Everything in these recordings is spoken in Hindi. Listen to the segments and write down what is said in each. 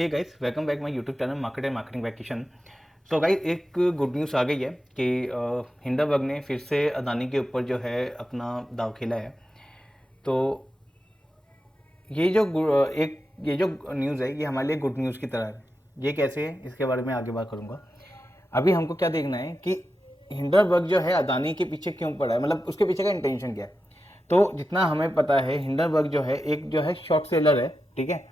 Hey guys, welcome back my YouTube channel market and marketing by Kishan. So guys, एक गुड न्यूज़ आ गई है कि हिंडनबर्ग ने फिर से अदानी के ऊपर जो है अपना दाव खेला है। तो ये जो न्यूज़ है ये हमारे लिए गुड न्यूज़ की तरह है। ये कैसे है इसके बारे में आगे बात करूँगा। अभी हमको क्या देखना है कि हिंडनबर्ग जो है अदानी के पीछे क्यों पड़ा है, मतलब उसके पीछे का इंटेंशन क्या है। तो जितना हमें पता है हिंडनबर्ग जो है एक जो है शॉर्ट सेलर है, ठीक है।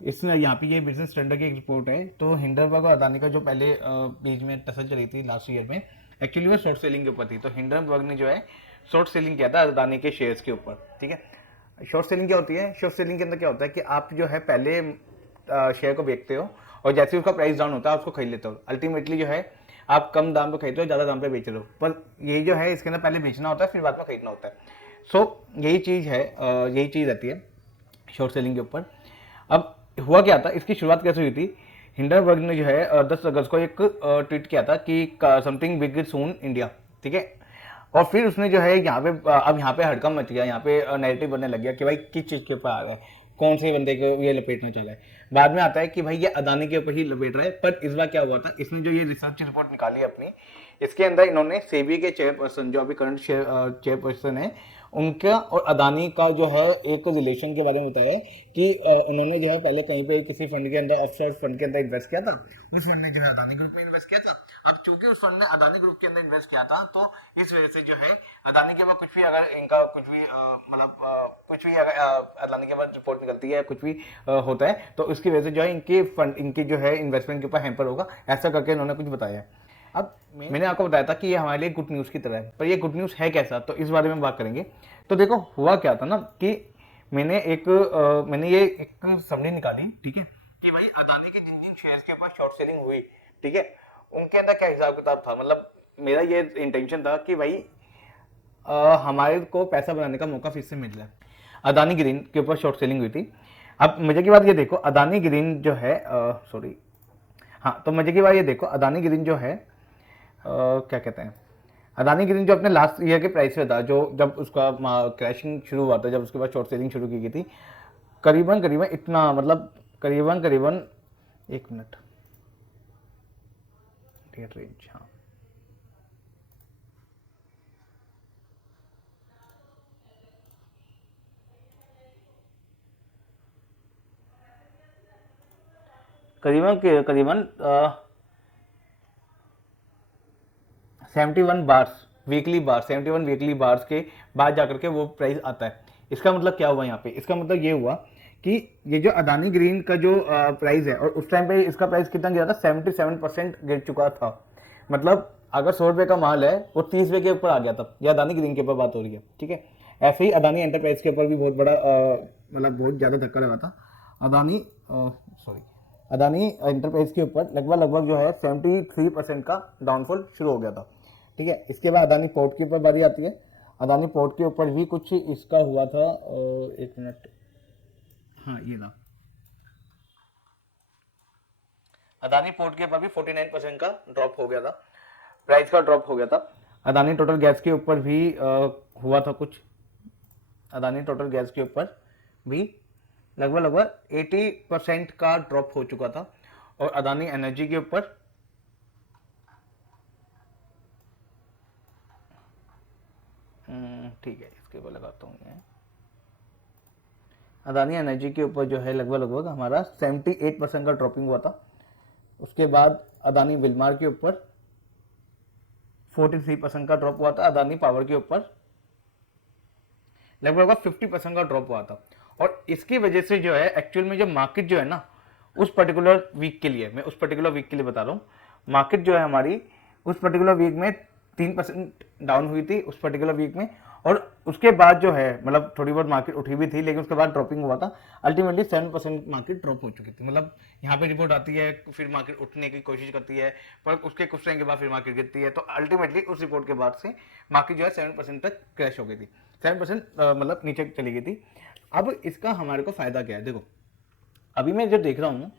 इसमें यहाँ पे ये बिजनेस स्टैंडर्ड की एक रिपोर्ट है। तो हिंडनबर्ग और अदानी का जो पहले बीच में टसल चली थी लास्ट ईयर में, एक्चुअली वो शॉर्ट सेलिंग के ऊपर थी। तो हिंडनबर्ग ने जो है शॉर्ट सेलिंग किया था अदानी के शेयर्स के ऊपर, ठीक है। शॉर्ट सेलिंग क्या होती है? शॉर्ट सेलिंग के अंदर क्या होता है कि आप जो है पहले शेयर को बेचते हो और जैसे उसका प्राइस डाउन होता है उसको खरीद लेते हो। अल्टीमेटली जो है आप कम दाम पे खरीदते हो, ज़्यादा दाम पे बेच रहे हो, पर यही जो है इसके अंदर पहले बेचना होता है फिर बाद में खरीदना होता है। सो यही चीज़ है, यही चीज़ रहती है शॉर्ट सेलिंग के ऊपर। अब हुआ क्या था, इसकी शुरुआत कैसे हुई थी? हिंडनबर्ग ने जो है 10 अगस्त को एक ट्वीट किया था कि समथिंग बिग सून इंडिया, ठीक है। और फिर उसने जो है यहाँ पे अब यहाँ पे हड़कंप मच गया, यहाँ पे नैरेटिव बनने लग गया कि भाई किस चीज़ के ऊपर आ रहा है, कौन से बंदे को ये लपेटना चाह रहा है। बाद में आता है कि भाई ये अदानी के ऊपर ही लपेट रहा है। पर इस बार क्या हुआ था, इसने जो ये रिसर्च रिपोर्ट निकाली अपनी, इसके अंदर इन्होंने सेबी के चेयरपर्सन जो अभी करंट चेयरपर्सन है उनका और अदानी का जो है एक रिलेशन के बारे में बताया कि उन्होंने जो है पहले कहीं पे किसी फंड के अंदर, ऑफशोर फंड के अंदर इन्वेस्ट किया था। उस फंड ने जो है अदानी ग्रुप में इन्वेस्ट किया था। अब चूंकि उस फंड ने अदानी ग्रुप के अंदर इन्वेस्ट किया था तो इस वजह से जो है अदानी के बाद कुछ भी अगर इनका कुछ भी कुछ भी अगर अदानी के बाद रिपोर्ट निकलती है, कुछ भी होता है तो उसकी वजह से जो है इनके फंड, इनकी जो है इन्वेस्टमेंट के ऊपर हैम्पर होगा, ऐसा करके इन्होंने कुछ बताया है। अब मैंने आपको बताया था कि ये हमारे लिए गुड न्यूज़ की तरह है, पर ये गुड न्यूज़ है कैसा, तो इस बारे में बात करेंगे। तो देखो हुआ क्या था ना कि मैंने ये एक समरी निकाली, ठीक है, कि भाई अदानी के जिन जिन शेयर्स के ऊपर शॉर्ट सेलिंग हुई, ठीक है, उनके अंदर क्या हिसाब किताब था। मतलब मेरा ये इंटेंशन था कि भाई हमारे को पैसा बनाने का मौका फिर से मिल रहा है। अदानी ग्रीन के ऊपर शॉर्ट सेलिंग हुई थी। अब मजे की बात ये देखो, अदानी ग्रीन जो है सॉरी हाँ, तो मजे की बात ये देखो, अदानी ग्रीन जो है क्या कहते हैं, अदानी ग्रीन जो अपने लास्ट ईयर के प्राइस पे था, जो जब उसका क्रैशिंग शुरू हुआ था, जब उसके बाद शॉर्ट सेलिंग शुरू की गई थी, करीबन करीबन इतना, मतलब करीबन करीबन एक मिनट रेंज, हाँ, करीबन 71 बार्स वीकली बार, 71 वीकली बार्स के बाद जाकर के वो प्राइस आता है। इसका मतलब क्या हुआ यहाँ पे? इसका मतलब ये हुआ कि ये जो अदानी ग्रीन का जो प्राइस है, और उस टाइम पे इसका प्राइस कितना गिरा था, 77% गिर चुका था। मतलब अगर 100 रुपये का माल है वो 30 रुपये के ऊपर आ गया था। यह अदानी ग्रीन के ऊपर बात हो रही है, ठीक है। ऐसे ही अदानी एंटरप्राइज के ऊपर भी बहुत बड़ा मतलब बहुत ज़्यादा धक्का लगा था। अदानी एंटरप्राइज के ऊपर लगभग जो है 73% का डाउनफॉल शुरू हो गया था, ठीक है। इसके बाद अदानी पोर्ट के ऊपर बारी आती है। अदानी पोर्ट के ऊपर भी कुछ इसका हुआ था, एक मिनट, हाँ ये ना, अदानी पोर्ट के ऊपर भी 49% का ड्रॉप हो गया था, प्राइस का ड्रॉप हो गया था। अदानी टोटल गैस के ऊपर भी हुआ था कुछ, अदानी टोटल गैस के ऊपर भी लगभग 80% का ड्रॉप हो चुका था। और अदानी एनर्जी के ऊपर ठीक है, इसके ऊपर लगाता हूँ मैं, अदानी एनर्जी के ऊपर जो है लगभग हमारा 78% का ड्रॉपिंग हुआ था। उसके बाद अदानी विलमार के ऊपर 43% का ड्रॉप हुआ था। अदानी पावर के ऊपर लगभग 50% का ड्रॉप हुआ था। और इसकी वजह से जो है एक्चुअल में जो मार्केट जो है ना, उस पर्टिकुलर वीक के लिए, मैं उस पर्टिकुलर वीक के लिए बता रहा हूँ, मार्केट जो है हमारी उस पर्टिकुलर वीक में 3% डाउन हुई थी उस पर्टिकुलर वीक में। और उसके बाद जो है मतलब थोड़ी बहुत मार्केट उठी भी थी, लेकिन उसके बाद ड्रॉपिंग हुआ था। अल्टीमेटली 7% मार्केट ड्रॉप हो चुकी थी। मतलब यहाँ पे रिपोर्ट आती है, फिर मार्केट उठने की कोशिश करती है, पर उसके कुछ टाइम के बाद फिर मार्केट गिरती है। तो अल्टीमेटली उस रिपोर्ट के बाद से मार्केट जो है 7% तक क्रैश हो गई थी, 7% मतलब नीचे चली गई थी। अब इसका हमारे को फायदा क्या है? देखो अभी मैं जो देख रहा हूँ,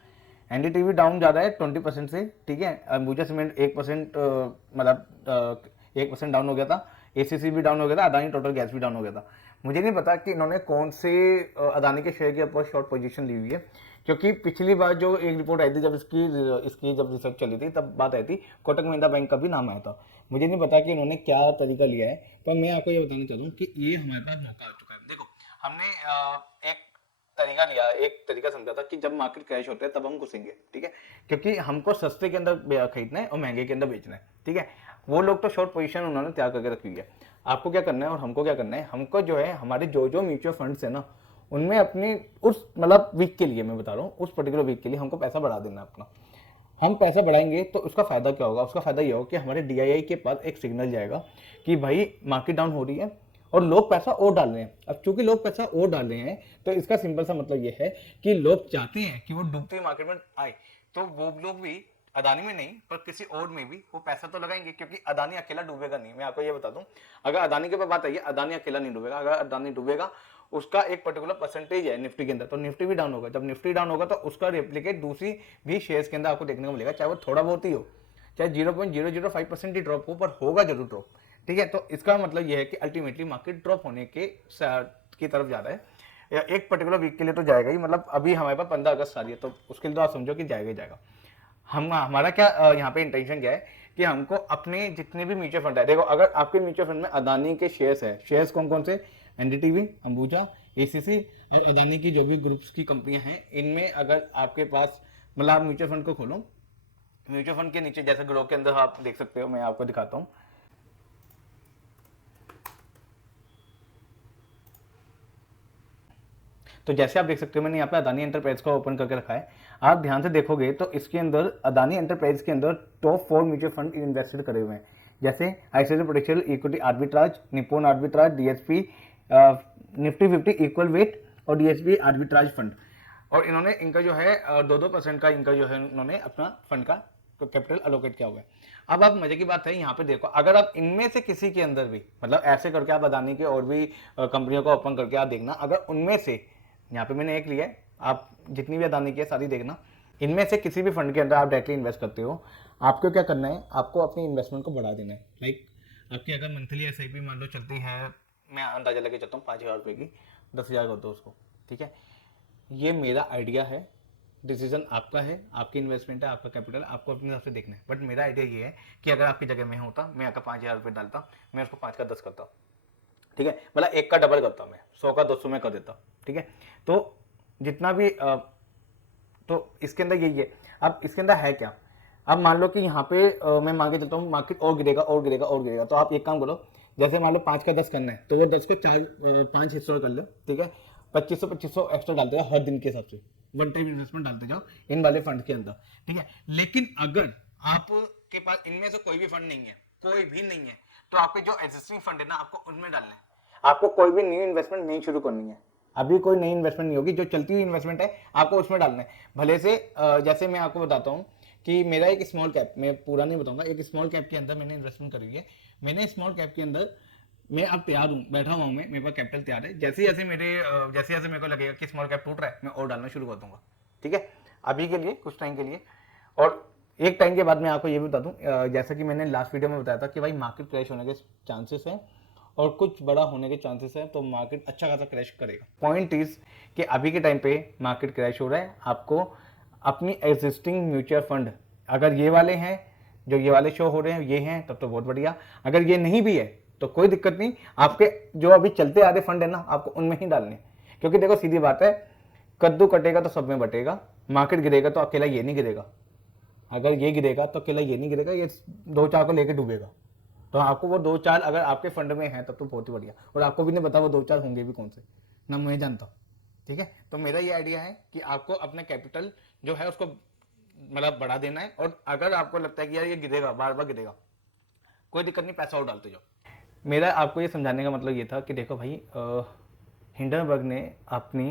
एनडीटीवी डाउन जा रहा है 20% से, ठीक है। अंबुजा सीमेंट 1% मतलब 1% डाउन हो गया था। एसीसी भी डाउन हो गया था। अदानी टोटल गैस भी डाउन हो गया था। मुझे नहीं पता कि इन्होंने कौन से अदानी के शेयर के ऊपर शॉर्ट पोजीशन ली हुई है, क्योंकि पिछली बार जो एक रिपोर्ट आई थी जब इसकी जब रिसर्च चली थी तब बात आई थी, कोटक महिंद्रा बैंक का भी नाम आया था। मुझे नहीं पता कि इन्होंने क्या तरीका लिया है, पर मैं आपको ये बताना चाहता हूँ कि ये हमारे पास मौका आ चुका है। देखो हमने एक तरीका लिया, एक तरीका समझा था कि जब मार्केट क्रैश होता है तब हम घुसेंगे, ठीक है, क्योंकि हमको सस्ते के अंदर खरीदना है और महंगे के अंदर बेचना है, ठीक है। वो लोग तो शॉर्ट पोजीशन उन्होंने तैयार करके रखी हुई है। आपको क्या करना है और हमको क्या करना है, हमको जो है हमारे जो जो म्यूचुअल फंड्स है ना, उनमें अपनी उस मतलब वीक के लिए मैं बता रहा हूँ, उस पर्टिकुलर वीक के लिए हमको पैसा बढ़ा देना है अपना। हम पैसा बढ़ाएंगे तो उसका फायदा क्या होगा, उसका फायदा ये होगा कि हमारे डीआईआई के पास एक सिग्नल जाएगा कि भाई मार्केट डाउन हो रही है और लोग पैसा और डाल रहे हैं। अब चूंकि लोग पैसा और डाल रहे हैं तो इसका सिंपल सा मतलब ये है कि लोग चाहते हैं कि वो डूबती हुई मार्केट में आए, तो वो लोग भी अदानी में नहीं पर किसी और में भी वो पैसा तो लगाएंगे, क्योंकि अदानी अकेला डूबेगा नहीं। मैं आपको ये बता दूं, अगर अदानी के पास बात आई है, अदानी अकेला नहीं डूबेगा। अगर अदानी डूबेगा उसका एक पर्टिकुलर परसेंटेज है निफ्टी के अंदर, तो निफ्टी भी डाउन होगा। जब निफ्टी डाउन होगा तो उसका रेप्लिकेट दूसरी भी शेयर्स के अंदर आपको देखने को मिलेगा, चाहे वो थोड़ा बहुत ही हो, चाहे 0.005% ही ड्रॉप हो, पर होगा जरूर ड्रॉप, ठीक है। तो इसका मतलब यह है कि अल्टीमेटली मार्केट ड्रॉप होने की तरफ जा रहा है, या एक पर्टिकुलर वीक के लिए तो जाएगा ही। मतलब अभी हमारे पास 15 अगस्त आ रही है, तो उसके लिए तो आप समझो कि जाएगा ही जाएगा। हमारा क्या यहाँ पे इंटेंशन क्या है कि हमको अपने जितने भी म्यूचुअल फंड है, देखो अगर आपके म्यूचुअल फंड में अदानी के शेयर्स है, शेयर्स कौन कौन से, एनडीटीवी, अंबुजा, एसीसी और अदानी की जो भी ग्रुप्स की कंपनियां हैं, इनमें अगर आपके पास मतलब आप म्यूचुअल फंड को खोलो, म्यूचुअल फंड के नीचे जैसे ग्रो के अंदर आप देख सकते हो, मैं आपको दिखाता हूँ। तो जैसे आप देख सकते हो मैंने यहाँ पे अदानी एंटरप्राइज का ओपन करके रखा है। आप ध्यान से देखोगे तो इसके अंदर अदानी एंटरप्राइज के अंदर टॉप 4 म्यूचुअल फंड इन्वेस्टेड करे हुए हैं, जैसे ICICI prudential equity arbitrage, Nippon arbitrage, DSP, Nifty 50 equal weight और डीएसपी आर्बिट्राज फंड। और इन्होंने इनका जो है 2-2% का इनका जो है उन्होंने अपना फंड का कैपिटल अलोकेट किया हुआ है। अब आप मजे की बात है यहाँ पे देखो, अगर आप इनमें से किसी के अंदर भी मतलब ऐसे करके आप अदानी के और भी कंपनियों को ओपन करके आप देखना, अगर उनमें से यहाँ पे मैंने एक लिया है, आप जितनी भी अदानी की है सारी देखना, इनमें से किसी भी फंड के अंदर आप डायरेक्टली इन्वेस्ट करते हो, आपको क्या करना है, आपको अपनी इन्वेस्टमेंट को बढ़ा देना है। लाइक आपकी अगर मंथली एसआईपी मान लो चलती है, मैं अंदाजा लेके चलता हूँ 5,000 रुपये की, 10,000 कर दो उसको, ठीक है। ये मेरा आइडिया है, डिसीजन आपका है, आपकी इन्वेस्टमेंट है, आपका कैपिटल, आपको अपने हिसाब से देखना है। बट मेरा आइडिया ये है कि अगर आपकी जगह में होता, मैं अगर 5,000 रुपये डालता, मैं उसको 5 का 10 करता, ठीक है, मतलब 1 का डबल करता, मैं 100 का 200 में कर देता, ठीक है। तो जितना भी तो इसके अंदर यही है। अब इसके अंदर है क्या, अब मान लो कि यहाँ पे मैं मान के चलता हूँ मार्केट और गिरेगा और गिरेगा और गिरेगा, तो आप एक काम करो, जैसे मान लो 5 का 10 करना है तो वो 10 को 5 हिस्सों में कर लो, ठीक है। 2500 एक्स्ट्रा डालते जाओ हर दिन के हिसाब से, वन टाइम इन्वेस्टमेंट डालते जाओ इन वाले फंड के अंदर, ठीक है। लेकिन अगर आपके पास इनमें से कोई भी फंड नहीं है, कोई भी नहीं है, तो आपके जो एग्जिस्टिंग फंड है ना, आपको उनमें डालना है। आपको कोई भी न्यू इन्वेस्टमेंट नहीं शुरू करनी है, अभी कोई नई इन्वेस्टमेंट नहीं होगी, जो चलती हुई इन्वेस्टमेंट है आपको उसमें डालना है। भले से जैसे मैं आपको बताता हूँ कि मेरा एक स्मॉल कैप, मैं पूरा नहीं बताऊंगा, एक स्मॉल कैप के अंदर मैंने इन्वेस्टमेंट करी है। मैंने स्मॉल कैप के अंदर मैं अब तैयार हूँ, बैठा हुआ हूँ, मैं, मेरे पास कैपिटल तैयार है। जैसे जैसे मेरे को लगेगा कि स्मॉल कैप टूट रहा है, मैं और डालना शुरू कर दूंगा, ठीक है, अभी के लिए, कुछ टाइम के लिए। और एक टाइम के बाद मैं आपको ये भी बता दूं, जैसा कि मैंने लास्ट वीडियो में बताया था कि भाई मार्केट क्रैश होने के चांसेस हैं और कुछ बड़ा होने के चांसेस हैं, तो मार्केट अच्छा खासा क्रैश करेगा। पॉइंट इज कि अभी के टाइम पे मार्केट क्रैश हो रहा है, आपको अपनी एग्जिस्टिंग म्यूचुअल फंड, अगर ये वाले हैं जो ये वाले शो हो रहे हैं ये हैं, तब तो बहुत बढ़िया। अगर ये नहीं भी है तो कोई दिक्कत नहीं, आपके जो अभी चलते आ रहे फंड है ना, आपको उनमें ही डालने, क्योंकि देखो सीधी बात है, कद्दू कटेगा तो सब में बटेगा, मार्केट गिरेगा तो अकेला ये नहीं गिरेगा, अगर ये गिरेगा तो अकेला ये नहीं गिरेगा, ये 2-4 को लेके डूबेगा। तो आपको वो 2-4 अगर आपके फंड में है तब तो बहुत ही बढ़िया, और आपको भी नहीं पता वो 2-4 होंगे भी कौन से, ना मैं जानता हूँ, ठीक है। तो मेरा ये आइडिया है कि आपको अपना कैपिटल जो है उसको मतलब बढ़ा देना है, और अगर आपको लगता है कि यार ये गिरेगा, बार बार गिरेगा, कोई दिक्कत नहीं, पैसा और डालते जाओ। मेरा आपको ये समझाने का मतलब ये था कि देखो भाई, हिंडनबर्ग ने अपनी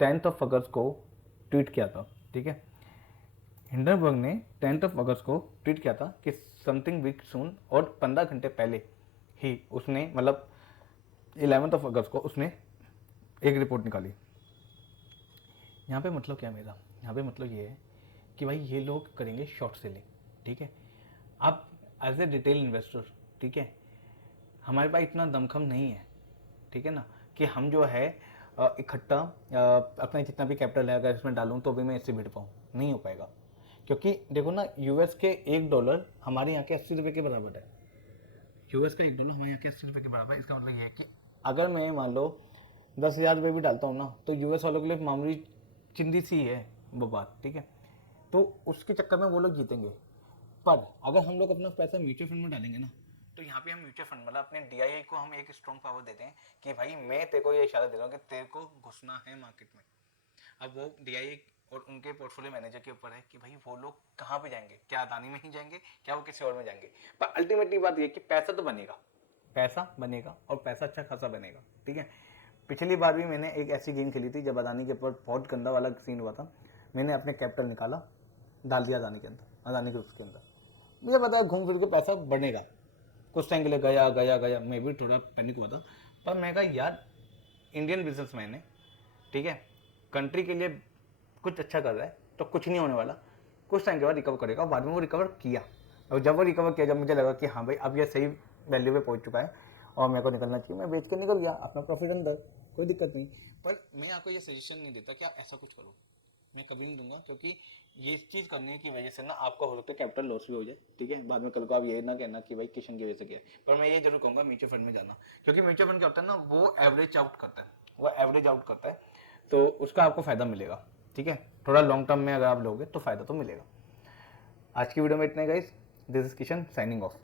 10 अगस्त को ट्वीट किया था, ठीक है। हिंडनबर्ग ने 10 अगस्त को ट्वीट किया था कि समथिंग बिग सून, और 15 घंटे पहले ही उसने मतलब 11 अगस्त को उसने एक रिपोर्ट निकाली। यहाँ पे मतलब क्या मेरा, यहाँ पे मतलब ये है कि भाई ये लोग करेंगे शॉर्ट सेलिंग, ठीक है। आप एज ए रिटेल इन्वेस्टर, ठीक है, हमारे पास इतना दमखम नहीं है, ठीक है ना, कि हम जो है इकट्ठा अपना जितना भी कैपिटल है अगर इसमें डालूं तो भी मैं इससे भिड़ पाऊँ, नहीं हो पाएगा। क्योंकि देखो ना, यूएस के $1 हमारे यहाँ के 80 रुपये के बराबर है। यूएस का $1 हमारे यहाँ के 80 रुपये के बराबर है। इसका मतलब ये है कि अगर मैं मान लो 10,000 रुपये भी डालता हूँ ना, तो यूएस वालों के लिए मामूली चिंदी सी है वो बात, ठीक है। तो उसके चक्कर में वो लोग जीतेंगे। पर अगर हम लोग अपना पैसा म्यूचुअल फंड में डालेंगे ना, तो यहाँ पे हम म्यूचुअल फंड मतलब अपने डीआईआई को हम एक स्ट्रॉन्ग पावर देते हैं कि भाई मैं तेरे को ये इशारा दे रहा हूँ कि तेरे को घुसना है मार्केट में। अब वो डीआईआई और उनके पोर्टफोलियो मैनेजर के ऊपर है कि भाई वो लोग कहाँ पे जाएंगे, क्या अदानी में ही जाएंगे, क्या वो किसी और में जाएंगे। पर अल्टीमेटली बात ये कि पैसा तो बनेगा, पैसा बनेगा और पैसा अच्छा खासा बनेगा, ठीक है। पिछली बार भी मैंने एक ऐसी गेम खेली थी जब अदानी के ऊपर बहुत गंदा वाला सीन हुआ था। मैंने अपने कैपिटल निकाला, डाल दिया अदानी के अंदर, अदानी ग्रुप्स के अंदर। मुझे पता है घूम फिर के पैसा बढ़ेगा, कुछ टाइम के लिए गया गया गया, मैं भी थोड़ा पैनिक हुआ था। पर मैं कहा यार इंडियन बिजनेसमैन है, ठीक है, कंट्री के लिए कुछ अच्छा कर रहा है तो कुछ नहीं होने वाला, कुछ टाइम के बाद रिकवर करेगा। और बाद में वो रिकवर किया, और जब वो रिकवर किया, जब मुझे लगा कि हाँ भाई अब ये सही वैल्यू पे पहुंच चुका है और मेरे को निकलना चाहिए, मैं बेच के निकल गया, अपना प्रॉफिट अंदर, कोई दिक्कत नहीं। पर मैं आपको ये सजेशन नहीं देता कि आप ऐसा कुछ करो, मैं कभी नहीं दूंगा, क्योंकि ये चीज़ करने की वजह से ना आपका हो सकता है कैपिटल लॉस भी हो जाए, ठीक है। बाद में कल को आप ये ना कहना कि भाई किशन की वजह से किया है। पर मैं ये जरूर कहूँगा म्यूचुअल फंड में जाना, क्योंकि म्यूचुअल फंड क्या होता है ना, वो एवरेज आउट करता है, वो एवरेज आउट करता है, तो उसका आपको फायदा मिलेगा, ठीक है। थोड़ा लॉन्ग टर्म में अगर आप लोगे तो फायदा तो मिलेगा। आज की वीडियो में इतना ही guys, this is Kishan signing of.